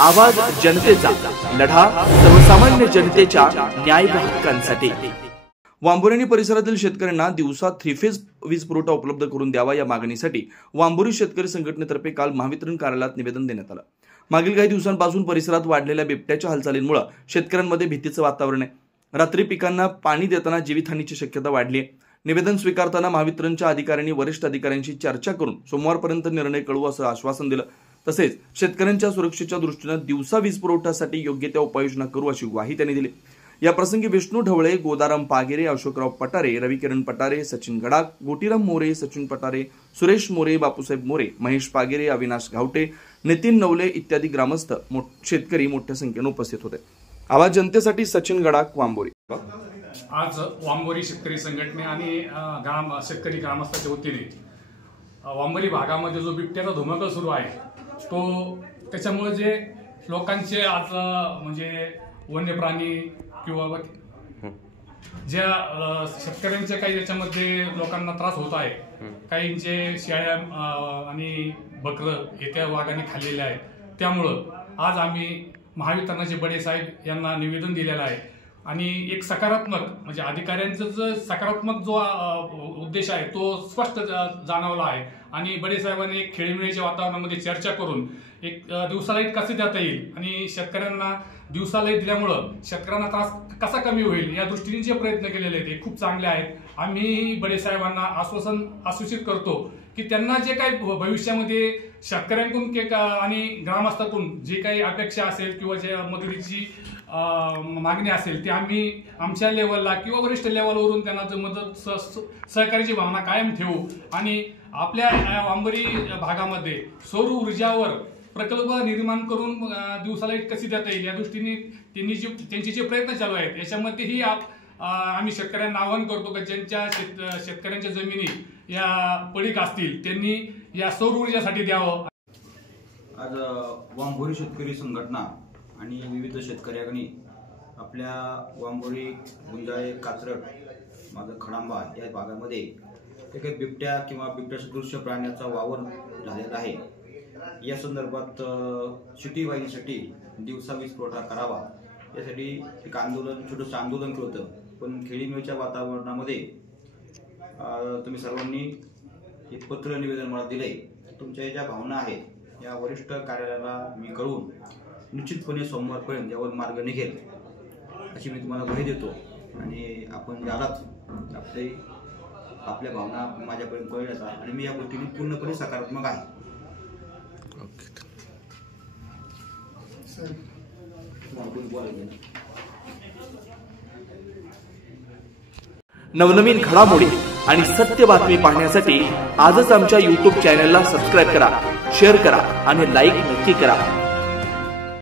आवाज जनतेचा, लढा सर्वसामान्य जनतेच्या न्याय व हक्कांसाठी। वांबोरी परिसरातील शेतकऱ्यांना दिवसा 3 फेज वीज पुरवठा उपलब्ध करून द्यावा या मागणीसाठी वांबोरी शेतकरी संघटनेतर्फे काल महावितरण कार्यालयात निवेदन देण्यात आलं। मागील काही दिवसांपासून परिसरात वाढलेल्या बिबट्याच्या हालचालींमुळे शेतकऱ्यांमध्ये भीतीचं वातावरण आहे। रात्री पिकांना पाणी देताना जीवितहानीची शक्यता वाढली आहे। निवेदन स्वीकारताना महावितरणच्या अधिकाऱ्यांनी वरिष्ठ अधिकाऱ्यांशी चर्चा करून सोमवारपर्यंत निर्णय कळवू असं आश्वासन दिलं। तसेच शेतकऱ्यांच्या सुरक्षेच्या दृष्टीने दिवसा वीज पुरवठ्यासाठी योग्य त्या उपाययोजना करू अशी ग्वाही त्यांनी दिली। या प्रसंगी विष्णू ढवळे, गोदाराम पागेरे, अशोकराव पटारे, रविकिरण पटारे, सचिन गडाख, गोटीराम मोरे, सचिन पटारे, सुरेश मोरे, बापूसाहेब मोरे, महेश पागेरे, अविनाश घावटे, नितीन नवले इत्यादी ग्रामस्थ शेतकरी मोठ्या संख्येने उपस्थित होते। आवाज जनतेसाठी सचिन गडाख, वांबोरी। आज वांबोरी शेतकरी संघटने आणि शेतकरी ग्रामस्थांच्या वतीने वांबोरी भागामध्ये जो बिबट्याचा धुमाकूळ सुरू आहे तो त्याच्यामुळे जे लोकांचे आज म्हणजे वन्य प्राणी किंवा ज्या शेतकऱ्यांचे काही याच्यामध्ये लोकांना त्रास होत आहे, काहींचे शेळ्या आणि बकरं हे त्या वाघाने खाल्लेले आहे। त्यामुळं आज आम्ही महावितरणाचे बडे साहेब यांना निवेदन दिलेलं आहे आणि एक सकारात्मक म्हणजे अधिकाऱ्यांचा जो सकारात्मक जो उद्देश आहे तो स्पष्ट जाणवला आहे आणि बडे साहेबांनी एक खेळीमेळीच्या वातावरणामध्ये चर्चा करून एक दिवसा लाईट कसे देता येईल आणि शेतकऱ्यांना दिवसा लाईट दिल्यामुळं शेतकऱ्यांना त्रास कसा कमी होईल या दृष्टीने जे प्रयत्न केलेले आहेत ते खूप चांगले आहेत। आम्ही बडे साहेबांना आश्वासित करतो की त्यांना जे काही भविष्यामध्ये शेतकऱ्यांकडून आणि ग्रामस्थातून जे काही अपेक्षा असेल किंवा जे मदतीची मागणी असेल ते आम्ही आमच्या लेवलला किंवा वरिष्ठ लेवलवरून त्यांना मदत सहकार्याची भावना कायम ठेवू आणि आपल्या वांबोरी भागामध्ये सौर ऊर्जावर प्रकल्प निर्माण करून दिवसा लाईट कशी देता येईल या दृष्टीने त्यांचे जे प्रयत्न चालू आहेत याच्यामध्येही आम्ही शेतकऱ्यांना आवाहन करतो की ज्यांच्या शेतकऱ्यांच्या जमिनी या पडीक असतील त्यांनी या सौर ऊर्जासाठी द्यावं। आज वांबोरी शेतकरी संघटना आणि विविध शेतकऱ्यांनी आपल्या वांबोरी, गुंजाळे, कात्रट, माझं खडांबा या भागामध्ये काही बिबट्या किंवा बिबट्या सदृश प्राण्याचा वावर झालेला आहे। या संदर्भात सिटी वाहिनीसाठी दिवसा वीज पुरवठा करावा यासाठी एक छोटंसं आंदोलन केलं होतं, पण खेळीमेळीच्या वातावरणामध्ये तुम्ही सर्वांनी एक पत्र निवेदन मला दिले। तुमच्या ज्या भावना आहेत या वरिष्ठ कार्यालयाला मी कळवून निश्चितपणे सोमवारपर्यंत यावर मार्ग निघेल अशी मी तुम्हाला ग्वाही देतो आणि आपण जालाच आपल्या भावना माझ्यापर्यंत कळल्या आणि मी या गोष्टीने पूर्णपणे सकारात्मक आहे। नवनवीन घडामोडी आणि सत्य बातमी पाहण्यासाठी आजच आमच्या YouTube चॅनलला सबस्क्राइब करा, शेअर करा आणि लाईक नक्की करा।